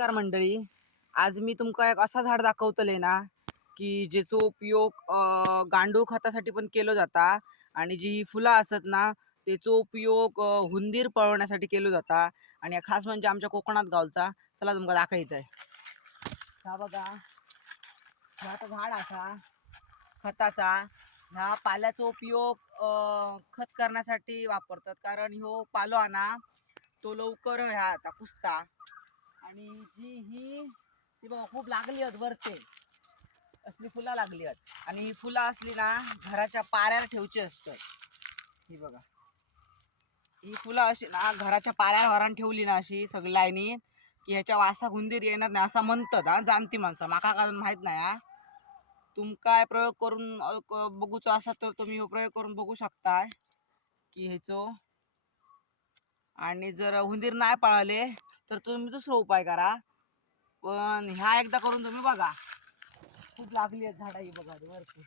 नमस्कार मंडळी. आज मी तुमका एक असा झाड दाखवतले ना की जेचो उपयोग गांडूळ खतासाठी पण केलो जाता आणि जी फुलं असत ना त्याचो उपयोग हुंदीर पळवण्यासाठी केलो जाता आणि खास म्हणजे आमच्या कोकणात गावचा. चला तुमका दाखवतंय. हा बघा, हा आता झाड असा खताचा. ह्या पाल्याचा उपयोग खत करण्यासाठी वापरतात, कारण ह्यो पालो ना तो लवकर ह्या आता कुसता. आणि जी ही ती बघा खूप लागली आहेत वरते, असली फुलं लागली आहेत. आणि ही फुलं असली ना घराच्या पाऱ्यावर ठेवची असतात. ही बघा, ही फुलं अशी ना घराच्या पाऱ्यावर वरान ठेवली ना अशी सगळी लाईनी की ह्याच्या वासा हुंदीर येणार नाही असं म्हणतात. हा जाणती माणसं, माका कारण माहित नाही. हा तुमका प्रयोग करून बघूचो असा तर तुम्ही हो प्रयोग करून बघू शकता की ह्याचो. आणि जर हुंदीर नाही पळाले तर तुम्ही दुसरा उपाय करा, पण ह्या एकदा करून तुम्ही बघा. खूप लागली आहेत झाडं ही बघा वरती.